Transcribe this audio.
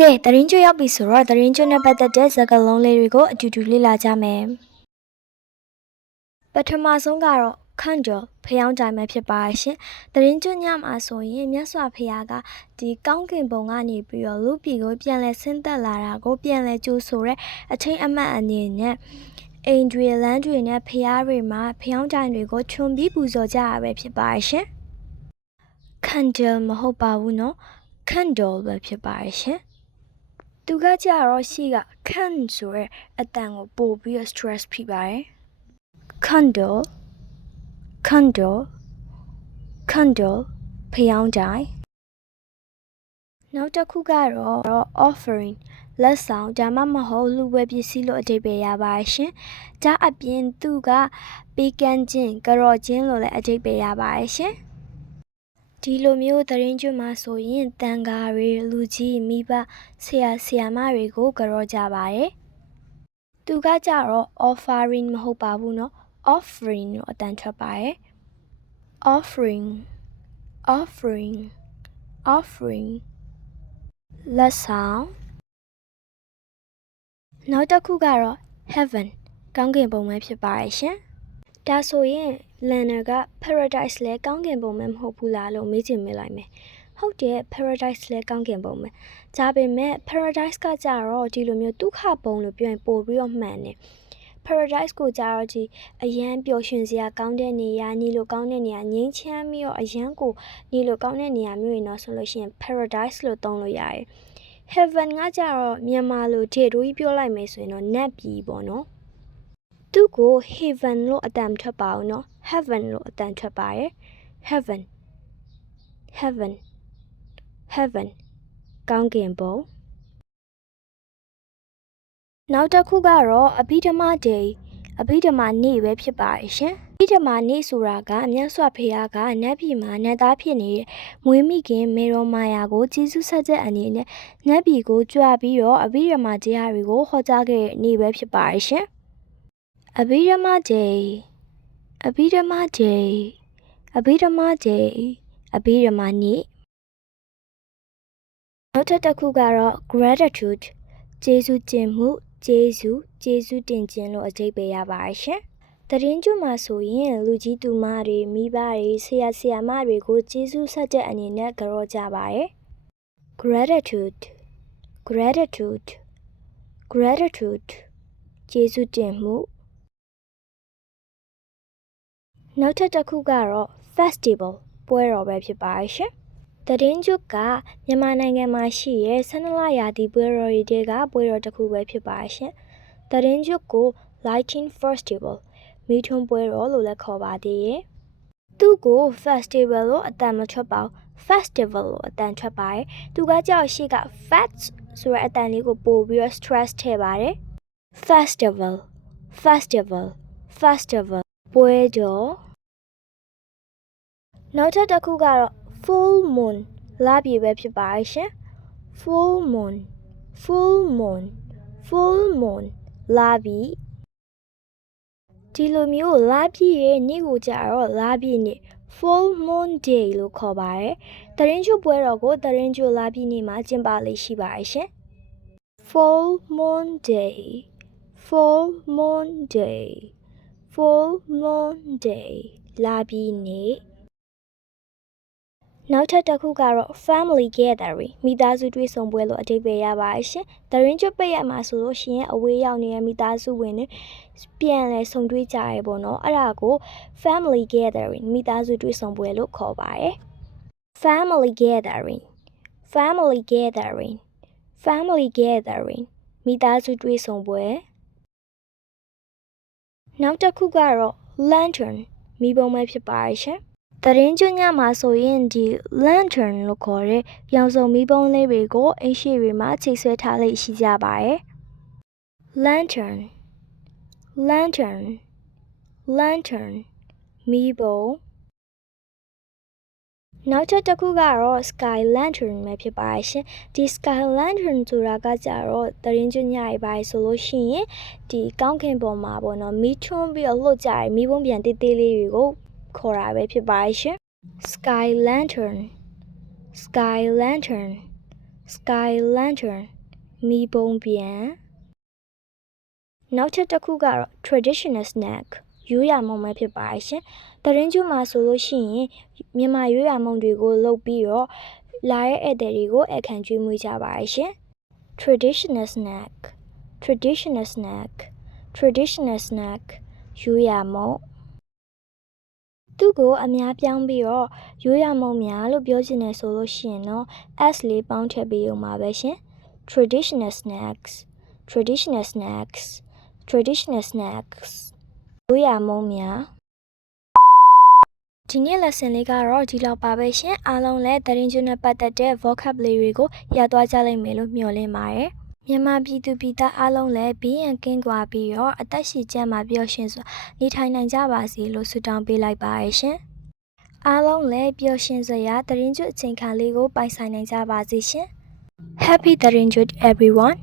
ကဲတရင်ကျွတ်ရောက်ပြီဆိုတော့တရင်ကျွတ်နဲ့ပတ်သက်တဲ့စကားလုံးလေးတွေကိုအတူတူလေ့လာကြမယ်ပထမဆုံးကတော့ခန့်ကျော်ဖျောင်းကြိုင်ပဲဖြစ်ပါရှင်တရင်ကျွတ်ညမှာဆိုရင်မြတ်စွာဘုရားကဒီကောင်းကင်ဘုံကနေပြီးတော့လူပြည်ကိုပြန်လဲဆင်းသက်လာတာကိုပြန်လဲကြိုးဆိုတဲ့အချိန်အမှတ်အနေနဲ့အိမ်တွေလမ်းတွေနဲ့ဖျားတွေမှာဖျောင်းကြိုင်တွေကိုခြုံပြီးပူဇော်ကြရပဲဖြစ်ပါရှင်ခန့်ကျော်မဟုတ်ပါဘူးနော်ခန့်တော်ပဲဖြစ်ပါရှင် သူကကြတော့ရှိကခန့်ဆိုရဲအတန်ကိုပို့ပြီးတော့ stress ဖြစ်ပါတယ်ခန့်တော့ခန့်တော့ခန့်တော့ဖျောင်းကြိုင်နောက်တစ်ခုကတော့ offering လက်ဆောင်ဒါမှမဟုတ်လူဝဲပစ္စည်းလို့အဓိပ္ပာယ်ရပါတယ်ရှင်။ဒါအပြင်သူကပေးကမ်းခြင်းကြော့ခြင်းလို့လည်းအဓိပ္ပာယ်ရပါတယ်ရှင်။ ဒီလိုမျိုးသတရင်ကျွတ်မှာဆိုရင်တန်ဃာတွေလူကြီးမိဘဆရာဆရာမတွေကိုကြော့ကြပါတယ်။သူကကြတော့ offering မဟုတ်ပါဘူးเนาะ offering လို့အတန်ထွက်ပါတယ်။ offering offering offering လက်ဆောင်နောက်တစ်ခုကတော့ heaven ကောင်းကင်ဘုံပဲဖြစ်ပါရဲ့ရှင်။ ဒါဆိုရင် Leonard က paradise လဲကောင်းကင်ဘုံပဲမဟုတ်ဘူးလားလို့မေးချင်မိလိုက်မယ်။ဟုတ်တယ် paradise လဲကောင်းကင်ဘုံပဲ။ဒါပေမဲ့ paradise ကကြတော့ဒီလိုမျိုးဒုက္ခဘုံလို့ပြောရင်ပို့ပြီးတော့မှန်တယ်။ paradise ကိုကြတော့ဒီအရန်ပျော်ရွှင်စရာကောင်းတဲ့နေရာညီလိုကောင်းတဲ့နေရာငြိမ်းချမ်းပြီးတော့အရန်ကိုညီလိုကောင်းတဲ့နေရာမျိုးရင်တော့ဆိုလို့ရှိရင် paradise လို့သုံးလို့ရတယ်။ heaven ကကြတော့မြန်မာလိုထေတိုးကြီးပြောလိုက်မယ်ဆိုရင်တော့နတ်ပြည်ပေါ့နော် သူ့ကို heaven လို့အတန်ထွက်ပါအောင်နော် heaven လို့အတန်ထွက်ပါတယ် heaven heaven heaven ကောင်းကင်ဘုံနောက်တစ်ခုကတော့အဘိဓမ္မာ day အဘိဓမ္မာနေ့ပဲဖြစ်ပါတယ်ရှင်အဘိဓမ္မာနေ့ဆိုတာကမြတ်စွာဘုရားကနတ်ပြည်မှာနတ်သားဖြစ်နေတဲ့မွေးမိခင်မေရောမာယာကိုကျေးဇူးဆက်ချက်အနေနဲ့နတ်ပြည်ကိုကြွပြီးတော့အဘိဓမ္မာတရားတွေကိုဟောကြားခဲ့တဲ့နေ့ပဲဖြစ်ပါရဲ့ရှင်။ အဘိဓမ္မာ day အဘိဓမ္မာ day အဘိဓမ္မာ day အဘိဓမ္မာနေ့နောက်ထပ်တစ်ခုကတော့ gratitude ကျေးဇူးတင်မှုကျေးဇူးကျေးဇူးတင်ခြင်းလို့အဓိပ္ပာယ်ရပါရဲ့ရှင်။တရင်ကျွမှာဆိုရင်လူကြီးသူမတွေမိဘတွေဆရာဆရာမတွေကိုကျေးဇူးဆက်တဲ့အနေနဲ့ကြောကြပါရဲ့ gratitude gratitude gratitude ကျေးဇူးတင်မှု နောက်ထပ်တစ်ခုကတော့ festival ပွဲတော်ပဲဖြစ်ပါရဲ့ရှင်။တရင်ကျွကမြန်မာနိုင်ငံမှာရှိရဲ့ဆန္ဒလရာသီပွဲတော်တွေတဲကပွဲတော်တစ်ခုပဲဖြစ်ပါရဲ့ရှင်။တရင်ကျွကို lighting festival မိထွန်းပွဲတော်လို့လည်းခေါ်ပါသေးရဲ့။သူ့ကို festival လို့အတန်မထွက်ပါဘူး festival လို့အတန်ထွက်ပါတယ်။သူကကြောက်ရှိက fats ဆိုတဲ့အတန်လေးကိုပို့ပြီးတော့ stress ထည့်ပါတယ် festival festival festival ပွဲတော်နောက်ထပ်တစ်ခုကတော့ full moon လပြည့်ပဲဖြစ်ပါရဲ့ရှင် full moon full moon full moon လပြည့်ဒီလိုမျိုးလပြည့်ရဲ့နေ့ကိုကြတော့လပြည့်နေ့ full moon day လို့ခေါ်ပါတယ်။တရင်ကျွပွဲတော်ကိုတရင်ကျွလပြည့်နေ့မှာကျင်းပလေးရှိပါရဲ့ရှင်။ full moon day full moon day full moon day လာပြီးနေ့နောက်ထပ်တစ်ခုကတော့ family gathering မိသားစုတွေ့ဆုံပွဲလို့အဓိပ္ပာယ်ရပါတယ်ရှင်။တရင်ကျွပိတ်ရမှာဆိုလို့ရှိရင်အဝေးရောက်နေတဲ့မိသားစုဝင်တွေပြန်လဲဆုံတွေ့ကြရဲပေါ့နော်။အဲ့ဒါကို family gathering မိသားစုတွေ့ဆုံပွဲလို့ခေါ်ပါတယ်။ family gathering family gathering family gathering မိသားစုတွေ့ဆုံပွဲ နောက်တစ်ခုကတော့ lantern မိဘုံပဲဖြစ်ပါရဲ့ရှင်။တရင်ကျွညမှာဆိုရင်ဒီ lantern လို့ခေါ်တဲ့ပြောင်စုံမိဘုံလေးတွေကိုအိမ်ရှိတွေမှာချိတ်ဆွဲထားလိမ့်ရှိကြပါတယ်။ lantern lantern lantern မိဘုံ နောက်ထပ်တစ်ခုကတော့ sky lantern ပဲဖြစ်ပါရဲ့ရှင်ဒီ sky lantern ဆိုတာကကြတော့တရင်ကျွညရေးပါဆိုလို့ရှိရင်ဒီကောင်းကင်ပေါ်မှာပေါ့နော်မီးထွန်းပြီးတော့လှုပ်ကြရမီးပုံပြန်တေးသေးလေးတွေကိုခေါ်တာပဲဖြစ်ပါရဲ့ရှင် sky lantern sky lantern sky lantern မီးပုံပြန်နောက်ထပ်တစ်ခုကတော့ traditional snack ရိုးရာမုံပဲဖြစ်ပါတယ်ရှင်။တရင်ကျူမှာဆိုလို့ရှိရင်မြန်မာရိုးရာမုံတွေကိုလုပ်ပြီးတော့လာရဲ့ဧည့်သည်တွေကိုအခမ်းကျွေးမွေးကြပါတယ်ရှင်။ traditional snack traditional snack traditional snack ရိုးရာမုံသူ့ကိုအများပြောင်းပြီးတော့ရိုးရာမုံများလို့ပြောချင်တယ်ဆိုလို့ရှိရင်တော့ s လေးပေါင်းထည့်ပေးအောင်ပါပဲရှင် traditional snacks traditional snacks traditional snacks ရိုးရာမုံများဒီနေ့ lesson လေးကတော့ဒီလောက်ပါပဲရှင်အားလုံးလည်းတရင်ကျွန်းနဲ့ပတ်သက်တဲ့ vocabulary တွေကိုရသွားကြလိမ့်မယ်လို့မျှော်လင့်ပါတယ်မြန်မာပြည်သူပြည်သားအားလုံးလည်းဘေးရန်ကင်းကွာပြီးတော့အသက်ရှိကျန်းမာပျော်ရွှင်စွာနေထိုင်နိုင်ကြပါစေလို့ဆုတောင်းပေးလိုက်ပါရရှင်အားလုံးလည်းပျော်ရွှင်စရာတရင်ကျွတ်အချိန်ခါလေးကိုပိုင်ဆိုင်နိုင်ကြပါစေရှင် Happy တရင်ကျွတ် everyone